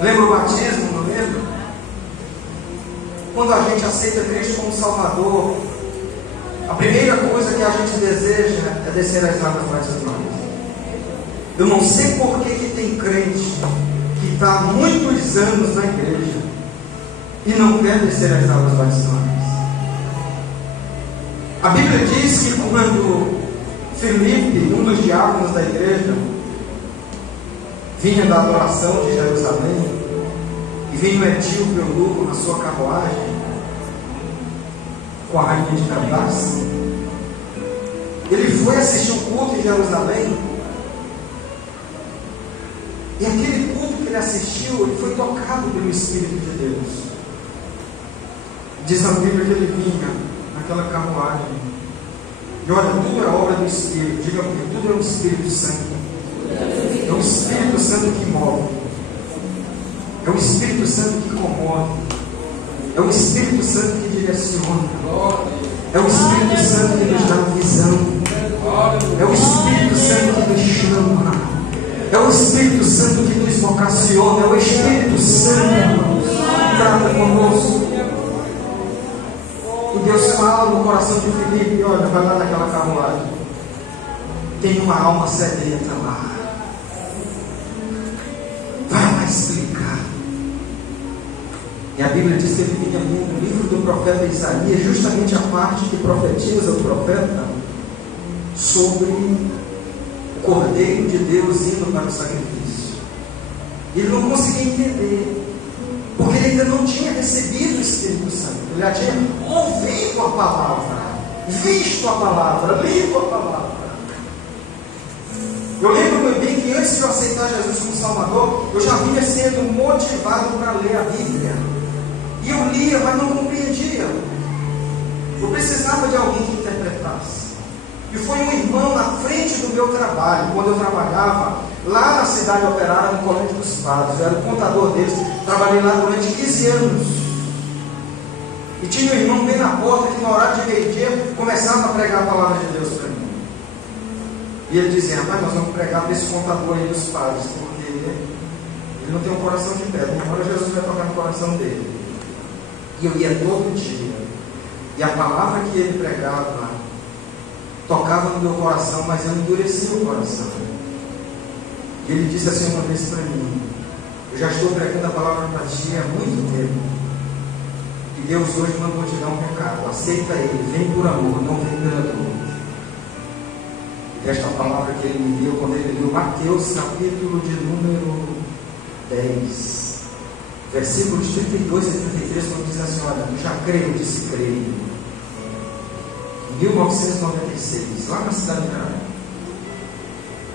Lembra o batismo, não lembra? Quando a gente aceita Cristo como Salvador, a primeira coisa que a gente deseja é descer as águas batismais. Eu não sei por que tem crente que está há muitos anos na igreja e não quer descer as águas batismais. A Bíblia diz que quando Filipe, um dos diáconos da igreja, vinha da adoração de Jerusalém, e vinha o etíope eunuco na sua carruagem, com a rainha de Candace, ele foi assistir um culto em Jerusalém, e aquele culto que ele assistiu, ele foi tocado pelo Espírito de Deus. Diz a Bíblia que ele vinha naquela carruagem, e olha, tudo é obra do Espírito. Diga comigo, tudo é o Espírito Santo. É o Espírito Santo que move, é o Espírito Santo que comove, é o Espírito Santo que direciona, é o Espírito Santo que nos dá visão, é o Espírito Santo que nos chama, é o Espírito Santo que nos vocaciona, é o Espírito Santo que trata conosco. E Deus fala no coração de Filipe: olha, vai lá naquela carruagem, tem uma alma sedenta lá, vai lá explicar. E a Bíblia diz que ele vinha no livro do profeta Isaías, justamente a parte que profetiza o profeta sobre o Cordeiro de Deus indo para o sacrifício. Ele não conseguia entender, porque ele ainda não tinha recebido o Espírito Santo. Ele já tinha ouvido a palavra, visto a palavra, lido a palavra. Eu lembro muito bem que antes de eu aceitar Jesus como Salvador, eu já vinha sendo motivado para ler a Bíblia. E eu lia, mas não compreendia. Eu precisava de alguém que interpretasse. E foi um irmão na frente do meu trabalho, quando eu trabalhava lá na cidade operária, no Colégio dos Padres. Eu era o contador deles, trabalhei lá durante 15 anos. E tinha um irmão bem na porta que no horário de meio-dia começava a pregar a palavra de Deus para mim. E ele dizia: rapaz, nós vamos pregar para esse contador aí dos padres, porque ele não tem um coração de pedra. Uma hora Jesus vai tocar no coração dele. E eu ia todo dia, e a palavra que ele pregava tocava no meu coração, mas eu endurecia o coração. E ele disse assim uma vez para mim: eu já estou pregando a palavra para ti há muito tempo, e Deus hoje mandou te dar um recado: aceita ele, vem por amor, não vem pela dor. E esta palavra que ele me deu, quando ele leu Mateus capítulo de número 10, versículos 32 e 33, quando diz assim: olha, eu já creio, disse creio. Em 1996, lá na cidade de Caraí.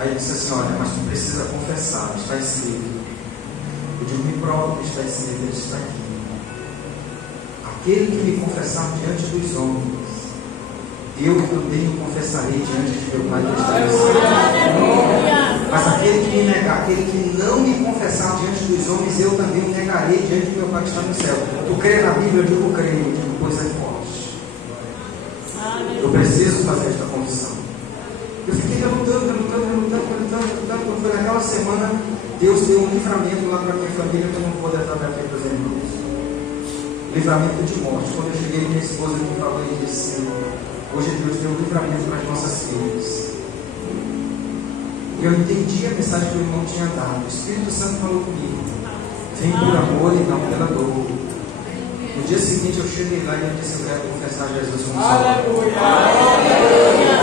Aí ele disse assim: olha, mas tu precisa confessar, está escrito. Eu digo: me prova que está escrito. Ele está aqui: aquele que me confessar diante dos homens, eu também o confessarei diante de meu Pai que está no céu. Mas aquele que me negar, aquele que não me confessar diante dos homens, eu também o negarei diante de meu Pai que está no céu. Tu crê na Bíblia? Eu digo: creio. Eu digo: pois é forte. Eu preciso fazer esta confissão. Eu fiquei relutando. Quando foi naquela semana, Deus deu um livramento lá para a minha família, que eu não vou detalhar aqui para os irmãos. Livramento de morte. Quando eu cheguei, minha esposa me falou e disse: hoje Deus deu um livramento para as nossas filhas. E eu entendi a mensagem que o irmão tinha dado. O Espírito Santo falou comigo: vem por amor e não pela dor. No dia seguinte eu cheguei lá e eu disse: eu quero confessar Jesus como Salvador. Eu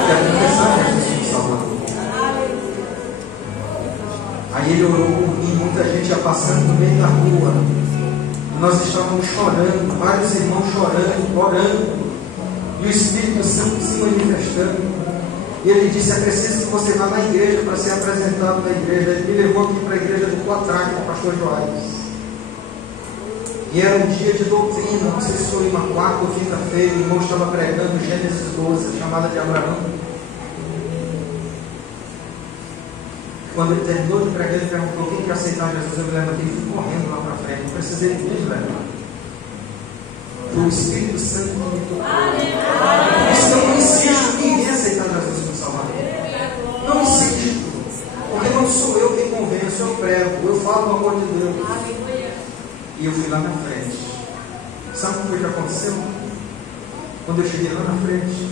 quero confessar Jesus como Salvador. Aí ele orou por mim, muita gente ia passando no meio da rua. Nós estávamos chorando, vários irmãos chorando, orando. E o Espírito Santo se manifestando. E ele disse: é preciso que você vá na igreja para ser apresentado na igreja. Ele me levou aqui para a igreja do Coatraque, com o pastor Joás. E era um dia de doutrina, não sei se foi uma quarta ou quinta-feira. O irmão estava pregando Gênesis 12, chamada de Abraão. Quando ele terminou de pregar, ele perguntou: quem quer aceitar Jesus? Eu me levantei e fui correndo lá para frente. Não precisei de me levar. Foi o Espírito Santo que me tocou. Por isso eu não insisto em ninguém aceitar Jesus como Salvador. Não insisto, porque não sou eu quem convenço, eu prego, eu falo o amor de Deus. E eu fui lá na frente. Sabe o que foi que aconteceu? Quando eu cheguei lá na frente,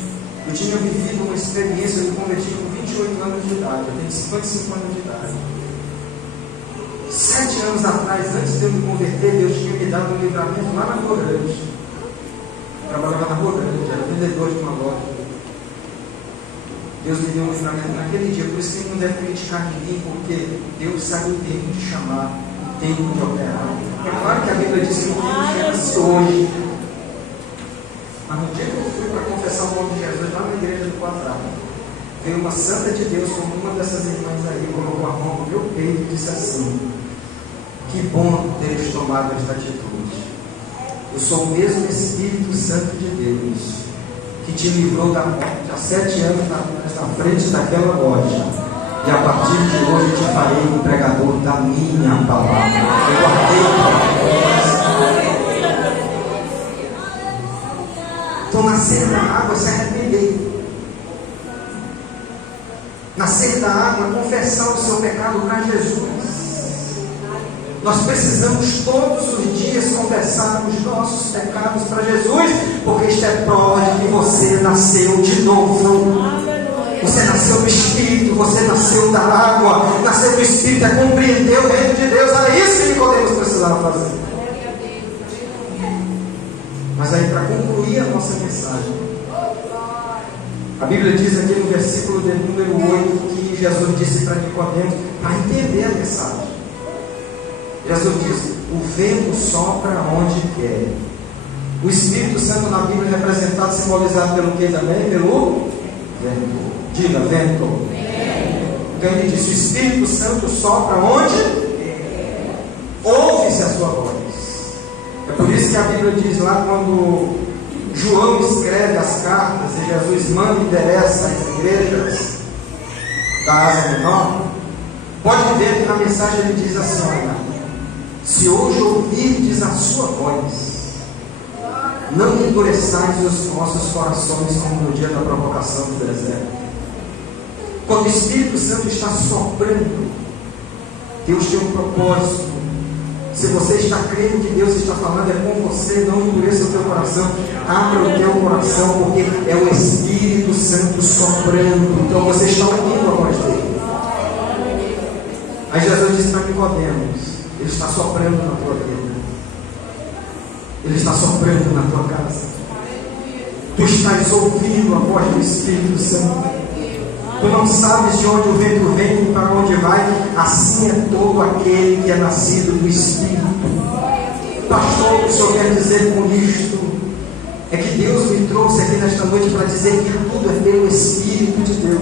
eu tinha vivido uma experiência. Eu me converti com 28 anos de idade. Eu tenho 55 anos de idade. 7 anos atrás, antes de eu me converter, Deus tinha me dado um livramento lá na Rua Grande. Eu trabalhava na Rua Grande, era vendedor de uma loja. Deus me deu um livramento naquele dia, por isso que ele não deve criticar ninguém, porque Deus sabe o tempo de chamar, o tempo de operar. É claro que a Bíblia diz que o tempo chama-se hoje. Mas no dia que eu fui para confessar o nome de Jesus lá na igreja do Quadrado, veio uma santa de Deus, como uma dessas irmãs aí, colocou a mão no meu peito e disse assim: que bom teres tomado esta atitude. Eu sou o mesmo Espírito Santo de Deus que te livrou da morte há 7 anos na frente daquela loja, e a partir de hoje te farei um pregador da minha palavra. Eu guardei a então, nascer da água é se arrepender. Nascer da água é confessar o seu pecado para Jesus. Nós precisamos todos os dias confessar os nossos pecados para Jesus, porque isto é prova de que você nasceu de novo. Você nasceu do Espírito, você nasceu da água. Nascer do Espírito é compreender o reino de Deus. Era isso que Nicodemos precisava fazer. Mas aí, para concluir a nossa mensagem, a Bíblia diz aqui no versículo de número 8 que Jesus disse para Nicodemos, para entender a mensagem. Jesus diz: o vento sopra onde quer. O Espírito Santo na Bíblia é representado, simbolizado pelo que também? Pelo vento. Diga, vento. Então ele diz: o Espírito Santo sopra onde? Ouve-se a sua voz. É por isso que a Bíblia diz lá, quando João escreve as cartas e Jesus manda e endereça as igrejas da Ásia Menor, pode ver que na mensagem ele diz assim: olha, se hoje ouvirdes a sua voz, não endureçais os vossos corações como no dia da provocação do deserto. Quando o Espírito Santo está soprando, Deus tem um propósito. Se você está crendo que Deus está falando, é com você, não endureça o teu coração, abra o teu coração, porque é o Espírito Santo soprando. Então você está ouvindo a voz dele. Aí Jesus disse para Nicodemos: ele está soprando na tua vida, ele está soprando na tua casa. Tu estás ouvindo a voz do Espírito Santo. Tu não sabes de onde o vento vem e para onde vai. Assim é todo aquele que é nascido do Espírito. Pastor, o que o senhor quer dizer com isto? É que Deus me trouxe aqui nesta noite para dizer que tudo é pelo Espírito de Deus.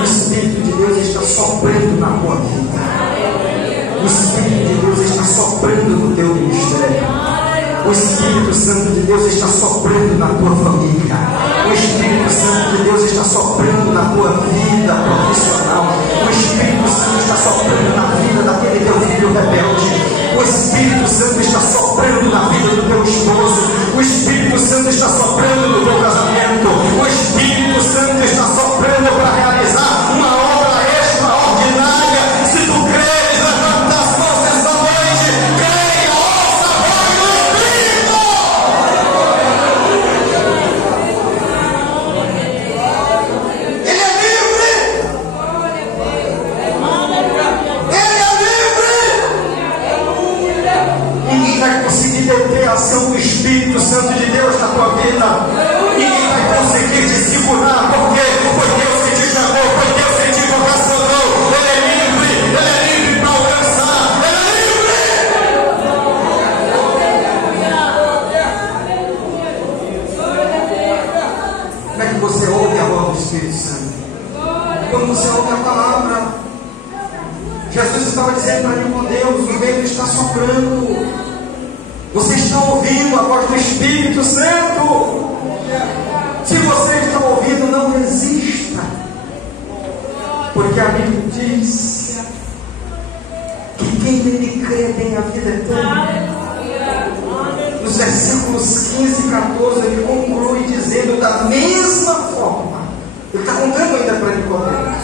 O Espírito de Deus está soprando na tua vida. O Espírito de Deus está soprando no teu ministério. O Espírito Santo de Deus está soprando na tua família. O Espírito Santo de Deus está soprando na tua vida profissional. O Espírito Santo está soprando na vida daquele teu filho rebelde. O Espírito Santo está soprando na vida do teu esposo. O Espírito Santo está soprando no teu casamento. O Espírito Santo está soprando para realizar uma obra extraordinária. Se tu creres, levanta as mãos nessa noite. Creia, ouça a voz do Espírito. Ele é livre. Ele é livre. Ninguém vai conseguir deter a ação do Espírito Santo de Deus na tua vida. Ninguém vai conseguir te segurar, porque foi Deus que te chamou, foi Deus que te vocacionou. Ele é livre para alcançar, ele é livre. Como é que você ouve a voz do Espírito Santo? Quando você ouve a palavra. Jesus estava dizendo para Nicodemos: o vento está soprando. Você está ouvindo a voz do Espírito Santo. Se você está ouvindo, não resista, porque a Bíblia diz que quem nele crê tem a vida eterna. Nos versículos 15 e 14 ele conclui dizendo: da mesma forma, ele está contando ainda para Nicodemos,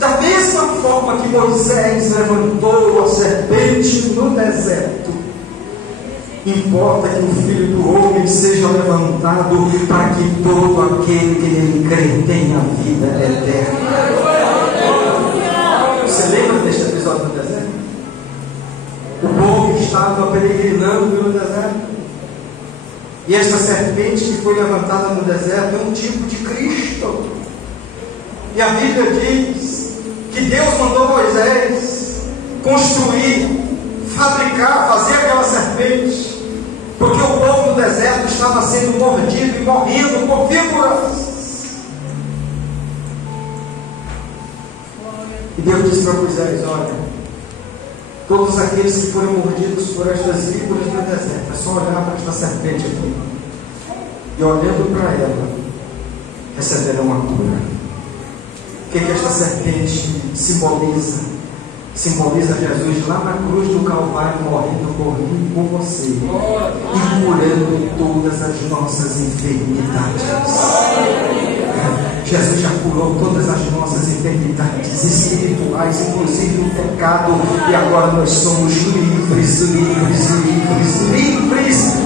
da mesma forma que Moisés levantou a serpente no deserto, importa que o Filho do Homem seja levantado, para que todo aquele que nele crê tenha vida eterna. Você lembra deste episódio do deserto? O povo estava peregrinando pelo deserto. E esta serpente que foi levantada no deserto é um tipo de Cristo. E a Bíblia diz que Deus mandou Moisés construir, fabricar, fazer aquela serpente, porque o povo no deserto estava sendo mordido e morrendo por víboras. E Deus disse para Moisés: olha, todos aqueles que foram mordidos por estas víboras no deserto, é só olhar para esta serpente aqui, e olhando para ela, receberão a cura. O que esta serpente simboliza? Simboliza Jesus lá na cruz do Calvário, morrendo por mim e por você, e curando todas as nossas enfermidades. Jesus já curou todas as nossas enfermidades espirituais, inclusive o pecado, e agora nós somos livres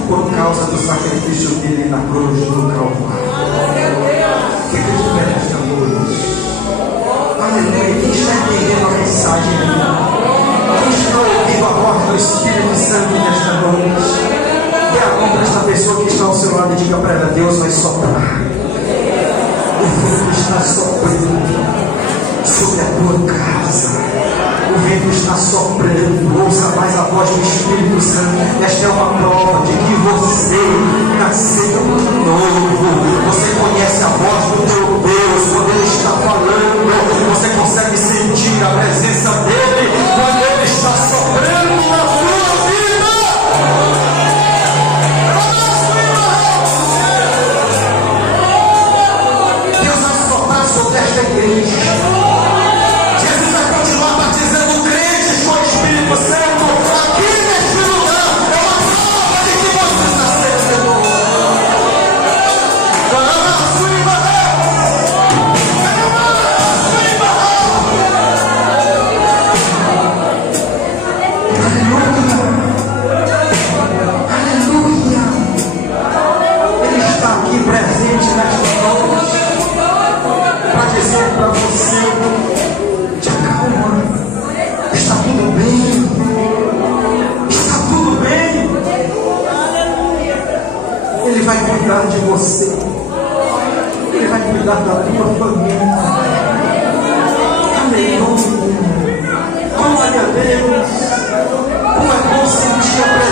por causa do sacrifício dele na cruz do Calvário. O que eu espero esta noite? Aleluia. Quem está entendendo a mensagem? Quem está ouvindo a voz do Espírito Santo nesta noite? Dê a mão para esta pessoa que está ao seu lado e diga para ela: Deus vai soprar. O vento está soprando sobre a tua casa. O vento está soprando. Ouça mais a voz do Espírito Santo. Esta é uma prova de que você nasceu novo. Você conhece a voz do teu Deus quando Ele está falando. Você consegue sentir a presença dEle quando Ele está soprando na sua vida. Deus vai soprar sobre esta igreja. Jesus vai continuar batizando crentes com o Espírito Santo aqui neste lugar. É uma prova de que você nasceu de novo. Aleluia. Ele está aqui presente nesta noite para dizer para você: te acalma, está tudo bem, está tudo bem. Ele vai cuidar de você, Ele vai cuidar da tua família. Aleluia. Glória a Deus. Como é bom sentir a presença